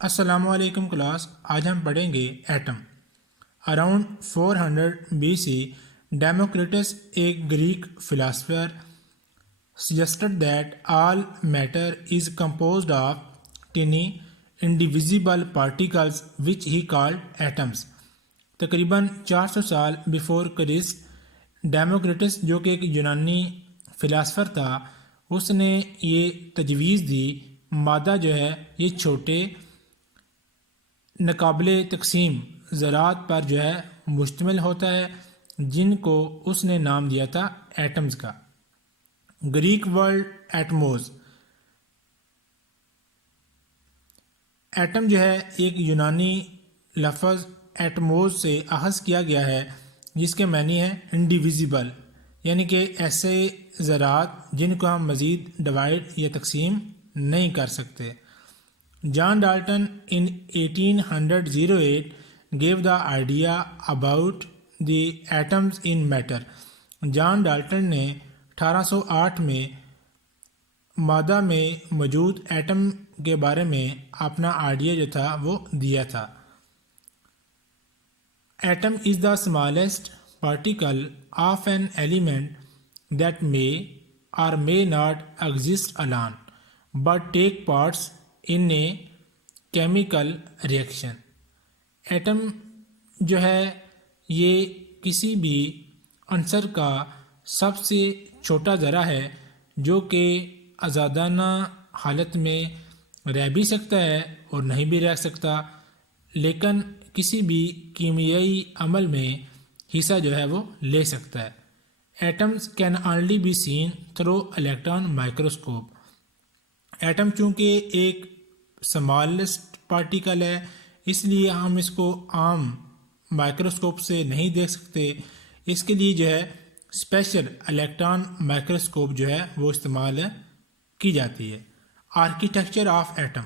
अस्सलामुअलैकुम क्लास। आज हम पढ़ेंगे एटम। अराउंड 400 BC, डेमोक्रिटस, एक Greek philosopher, suggested that all matter is composed of tiny indivisible particles which he called atoms। तकरीबन 400 साल बिफोर क्रिस्ट, डेमोक्रिटस जो कि एक यूनानी फिलासफर था, उसने ये तजवीज़ दी मादा जो है ये छोटे नाकाबिले तकसीम ज़रात पर जो है मुश्तमिल होता है, जिनको उसने नाम दिया था एटम्स का। ग्रीक वर्ड एटमोस, एटम जो है एक यूनानी लफ्ज़ एटमोस से अखज़ किया गया है, जिसके मानी है इंडिविजिबल, यानी कि ऐसे ज़रात जिनको हम मज़ीद डिवाइड या तकसीम नहीं कर सकते। John Dalton in 1808 gave the idea about the atoms in matter। John Dalton ने 1808 में मादा में मौजूद एटम के बारे में अपना आइडिया जो था वो दिया था। Atom is the smallest particle of an element that may or may not exist alone but take parts in a chemical reaction। Atom जो है ये किसी भी अंसर का सबसे छोटा ज़रा है जो कि आज़ादाना हालत में रह भी सकता है और नहीं भी रह सकता, लेकिन किसी भी कीमियाई अमल में हिस्सा जो है वो ले सकता है। Atoms can only be seen through electron microscope. Atom चूँकि एक स्मॉलेस्ट पार्टिकल है, इसलिए हम इसको आम माइक्रोस्कोप से नहीं देख सकते। इसके लिए जो है स्पेशल इलेक्ट्रॉन माइक्रोस्कोप जो है वो इस्तेमाल की जाती है। Architecture of atom,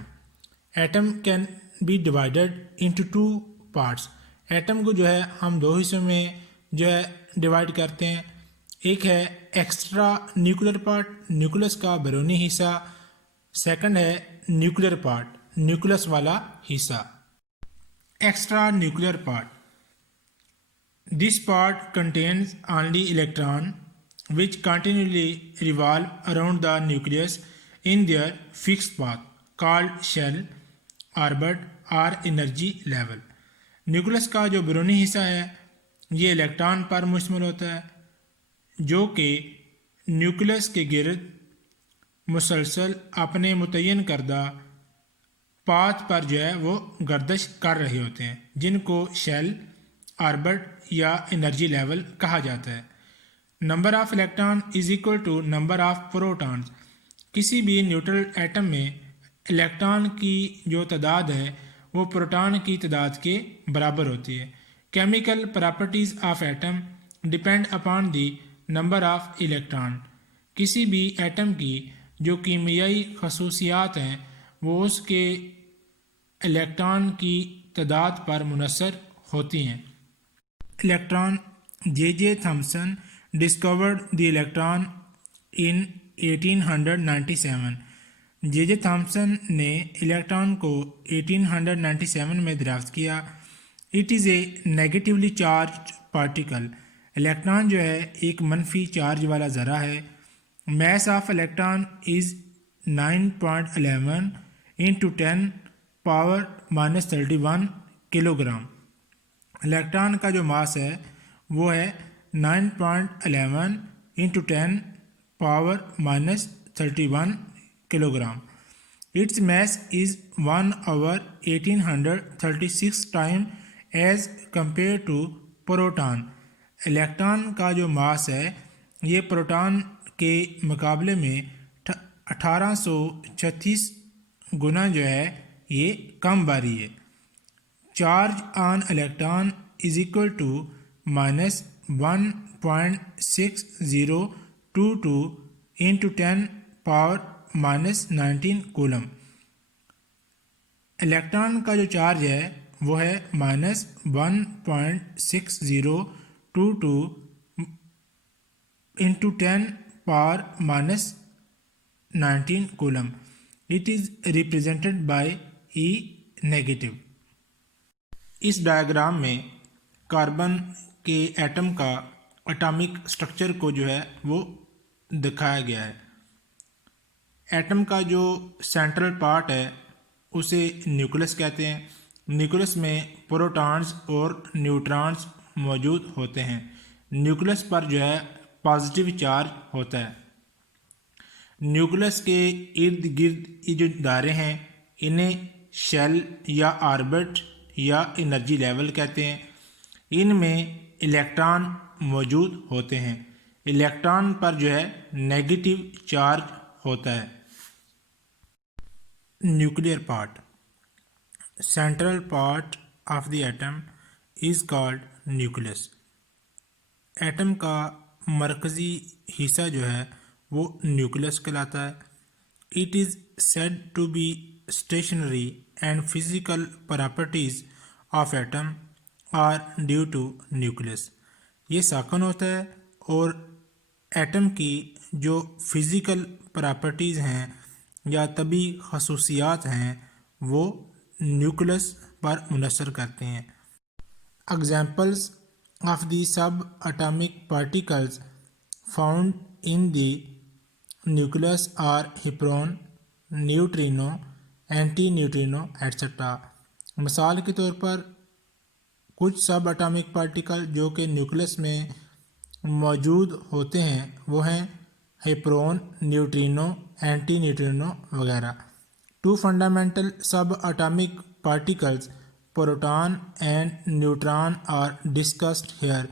atom can be divided into two parts. Atom को जो है हम दो हिस्सों में जो है डिवाइड करते हैं। एक है एक्स्ट्रा न्यूक्लियर पार्ट, न्यूक्लियस का बैरूनी हिस्सा। सेकंड है न्यूक्लियर पार्ट, न्यूक्लियस वाला हिस्सा। Extra nuclear part, this part contains only electron which continuously revolve around the nucleus in their fixed path called shell, orbit और एनर्जी लेवल। न्यूक्लियस का जो बैरूनी हिस्सा है ये इलेक्ट्रॉन पर मुश्तमिल होता है, जो कि न्यूक्लियस के गिर्द मुसलसल अपने मुतय्यन करदा पाथ पर जो है वो गर्दिश कर रहे होते हैं, जिनको शेल, ऑर्बिट या एनर्जी लेवल कहा जाता है। Number of electron is equal to number of protons. किसी भी न्यूट्रल एटम में इलेक्ट्रॉन की जो तादाद है वो प्रोटॉन की तादाद के बराबर होती है। Chemical properties of atom depend upon the number of electron. किसी भी एटम की जो कीमियाई खसूसियात हैं वो उसके इलेक्ट्रॉन की तादाद पर मुनसर होती हैं। Electron, J Thomson discovered the electron in 1897। J Thomson ने इलेक्ट्रॉन को 1897 में दरियाफ्त किया। It is a negatively charge particle. Electron जो है एक मनफी चार्ज वाला ज़रा है। Mass of electron is 9.11 into 10 power -31 kilogram. Electron का जो मास है वो है 9.11 into 10 power -31 kilogram. Its mass is 1/1836 time as compare to proton. Electron का जो मास है ये प्रोटॉन के मुकाबले में 1836 गुना जो है ये कम भारी है। Charge on electron is equal to -1.6022 into 10 power -19 coulomb. Electron का जो चार्ज है वो है -1.6022 into 10 power -19 coulomb. It is represented by E negative. इस डायग्राम में कार्बन के एटम का एटॉमिक स्ट्रक्चर को जो है वो दिखाया गया है। एटम का जो सेंट्रल पार्ट है उसे न्यूक्लियस कहते हैं। न्यूक्लियस में प्रोटॉन्स और न्यूट्रॉन्स मौजूद होते हैं। न्यूक्लियस पर जो है पॉजिटिव चार्ज होता है। न्यूक्लियस के इर्द गिर्द ये जो दायरे हैं इन्हें शेल या ऑर्बिट या एनर्जी लेवल कहते हैं। इनमें इलेक्ट्रॉन मौजूद होते हैं। इलेक्ट्रॉन पर जो है नेगेटिव चार्ज होता है। Nuclear part, central part of the atom is called nucleus. Atom का मरकज़ी हिस्सा जो है वो न्यूक्लियस कहलाता है। It is said to be stationary and physical properties of atom are due to nucleus. ये साकन होता है और एटम की जो फिज़िकल प्रॉपर्टीज़ हैं या तभी खसूसियात हैं वो न्यूक्लियस पर मुनसर करते हैं। Examples of the subatomic particles found in the nucleus are heparon, neutrino, antineutrino etc. मिसाल के तौर पर कुछ सब एटॉमिक पार्टिकल जो कि न्यूक्लियस में मौजूद होते हैं वो हैं हेपरॉन, न्यूट्रिनो, एंटी न्यूट्रिनो वगैरह। Two fundamental sub atomic particles proton and neutron are discussed here.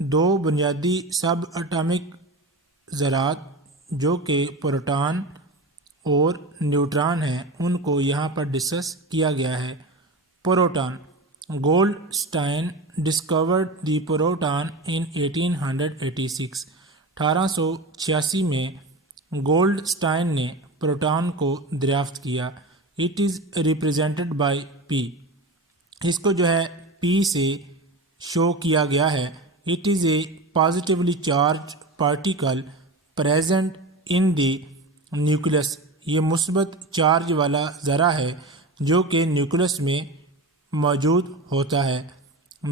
दो बुनियादी सब एटॉमिक ज़रात जो कि प्रोटॉन और न्यूट्रॉन हैं उनको यहाँ पर डिस्कस किया गया है। Proton, Goldstein discovered the proton इन 1886। 1886 में गोल्डस्टाइन ने प्रोटॉन को दरियाफ्त किया। It is represented by P. इसको जो है पी से शो किया गया है। It is A positively charge particle present in the nucleus. ये मुस्बत चार्ज वाला ज़रा है जो कि न्यूक्लियस में मौजूद होता है।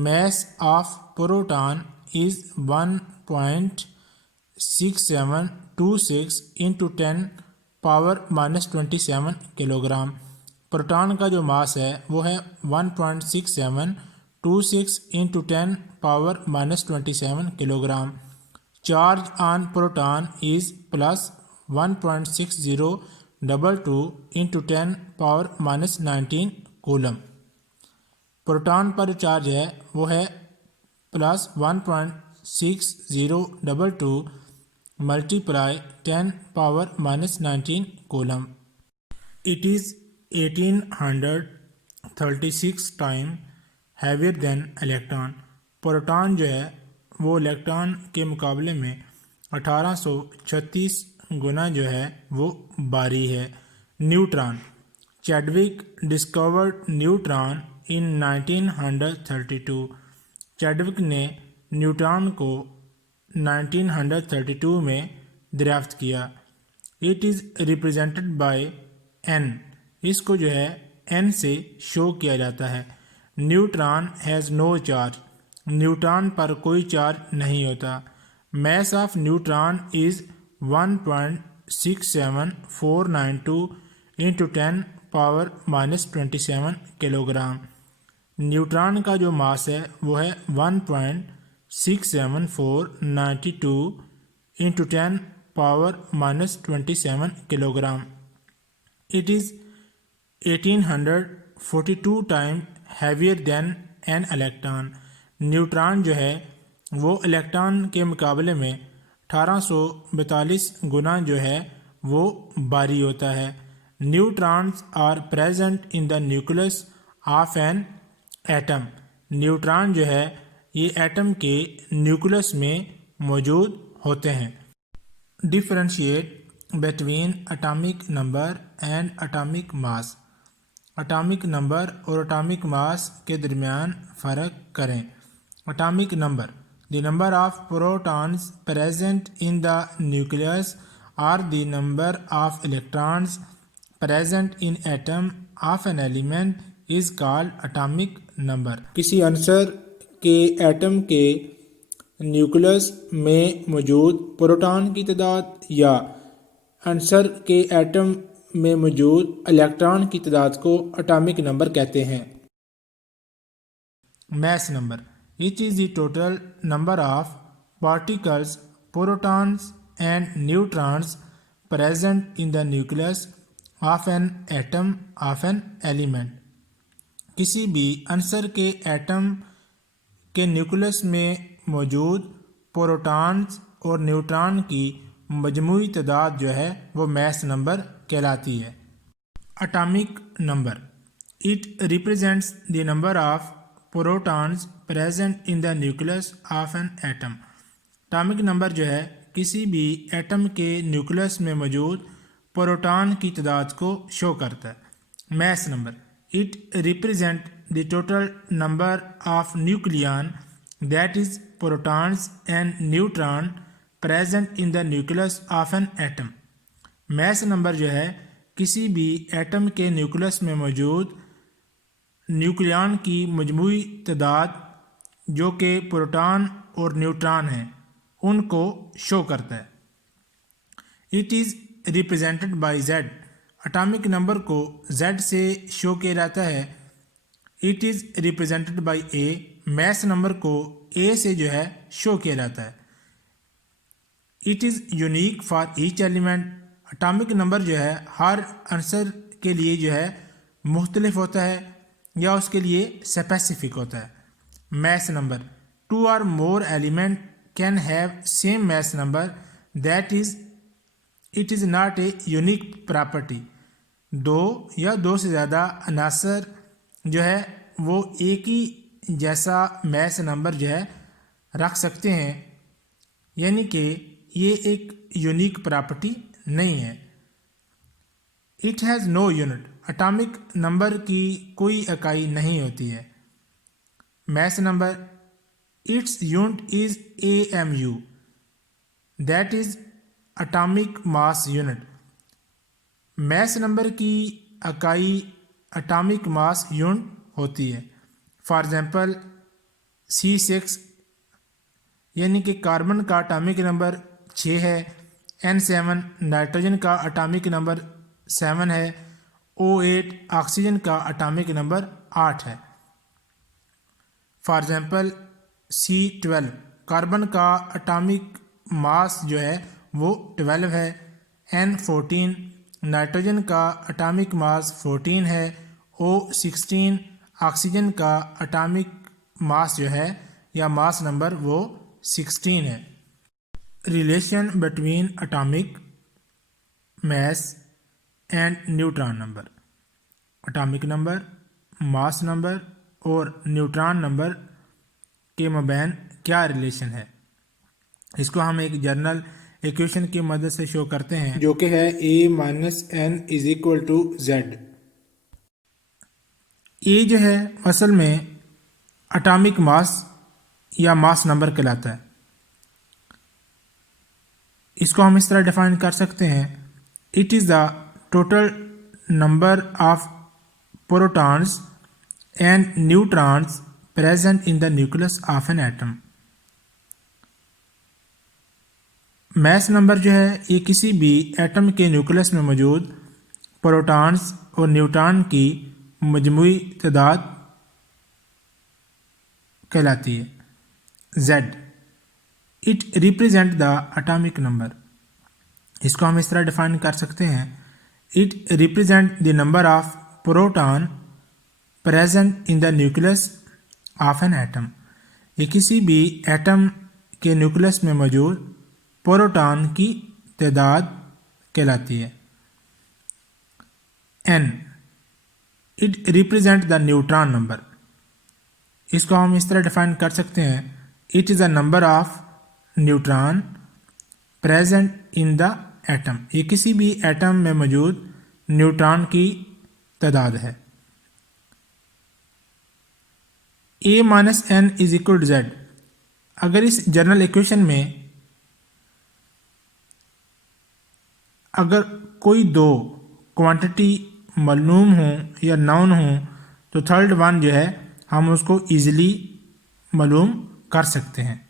Mass of proton is 1.6726 into 10⁻⁻27 kilogram. Proton का जो मास है वो है 1.6726 into 10⁻⁻27 kilogram. Charge on proton is plus 1.6022 into 10⁻⁻19 coulomb. Proton पर चार्ज है वो है plus 1.6022 multiply 10⁻⁻19 coulomb. It is 1836 time heavier then electron. Proton जो है वो इलेक्ट्रॉन के मुकाबले में 1836 गुना जो है वो भारी है। Neutron, Chadwick discovered neutron in 1932। Chadwick ने न्यूट्रॉन को 1932 में दरियाफ्त किया। It is represented by N. इसको जो है एन से शो किया जाता है। Neutron has no charge. Neutron पर कोई चार्ज नहीं होता। Mass of neutron is 1.67492 into 10⁻⁻27 kilogram. Neutron का जो मास है वो है 1.67492 into 10⁻⁻27 kilogram. It is 1842 time heavier than an electron. Neutron जो है वो इलेक्ट्रॉन के मुकाबले में 1842 गुना जो है वो भारी होता है। Neutrons are present in the nucleus of an atom. Neutron जो है ये एटम के न्यूक्लियस में मौजूद होते हैं। Differentiate between atomic number and atomic mass. Atomic number और एटॉमिक मास के दरमियान फ़र्क करें। Atomic number, the number of protons present in the nucleus और the number of electrons present in atom of an element is called atomic number. किसी अंसर के atom के nucleus में मौजूद प्रोटॉन की तादाद या अंसर के एटम में मौजूद इलेक्ट्रॉन की तादाद को एटॉमिक नंबर कहते हैं। Mass number. It is the total number of particles, protons and neutrons present in the nucleus of an atom of an element. किसी भी अंसर के एटम के न्यूक्लियस में मौजूद प्रोटॉन्स और न्यूट्रॉन की मजमूई तादाद जो है वो मैस नंबर कहलाती है। Atomic number. It represents the number of protons present in the nucleus of an atom. Atomic number जो है किसी भी एटम के न्यूक्लियस में मौजूद प्रोटॉन की तादाद को शो करता है। Mass number. It represent the total number of nucleon that is protons and neutron present in the nucleus of an atom. Mass number जो है किसी भी एटम के न्यूक्लियस में मौजूद न्यूक्लियन की मजमूई तादाद जो कि प्रोटॉन और न्यूट्रॉन हैं उनको शो करता है। It is represented bye Z. Atomic number को जेड से शो किया जाता है। It is represented bye A. Mass number को ए से जो है शो किया जाता है। It is unique for each element. Atomic number जो है हर आंसर के लिए जो है मुख्तलिफ होता है या उसके लिए स्पेसिफिक होता है। Mass number. टू और मोर element can have same mass number that is it is not a unique property. दो या दो से ज़्यादा अनासर जो है वो एक ही जैसा मैस नंबर जो है रख सकते हैं, यानी कि ये एक यूनिक प्रॉपर्टी नहीं है। It has no unit. Atomic number की कोई इकाई नहीं होती है। Mass number. Its unit is AMU that is atomic mass unit. Mass number की इकाई एटॉमिक मास यूनिट होती है। फॉर एग्जांपल C6 यानी कि कार्बन का एटॉमिक नंबर 6 है। N7 नाइट्रोजन का एटॉमिक नंबर 7 है। O8 ऑक्सीजन का एटॉमिक नंबर 8 है। फॉर एग्जांपल C12 कार्बन का एटॉमिक मास जो है वो 12 है। N14 नाइट्रोजन का एटॉमिक मास 14 है। O16 ऑक्सीजन का एटॉमिक मास जो है या मास नंबर वो 16 है। Relation between atomic mass and neutron number. Atomic number, mass number और न्यूट्रॉन नंबर के मबैन क्या रिलेशन है, इसको हम एक जनरल इक्वेशन की मदद से शो करते हैं जो कि है A-N = Z। ए जो है असल में एटॉमिक मास या मास नंबर कहलाता है। इसको हम इस तरह डिफाइन कर सकते हैं। It is the total number of protons and neutrons present in the nucleus of an atom. Mass number जो है ये किसी भी एटम के न्यूक्लियस में मौजूद प्रोटॉन्स और न्यूट्रॉन की मजमूई तादाद कहलाती है। Z it represent the atomic number. इसको हम इस तरह डिफाइन कर सकते हैं। It represent the number of proton present in the nucleus of an atom. ये किसी भी एटम के न्यूक्लियस में मौजूद प्रोटॉन की तादाद कहलाती है। N it represent the neutron number. इसको हम इस तरह डिफाइन कर सकते हैं। It is the number of neutron present in the atom. ये किसी भी एटम में मौजूद न्यूट्रॉन की तादाद है। A-N = Z। अगर इस जनरल इक्वेशन में अगर कोई दो क्वांटिटी मालूम हो या नाउन हो तो थर्ड वन जो है हम उसको ईज़िली मालूम कर सकते हैं।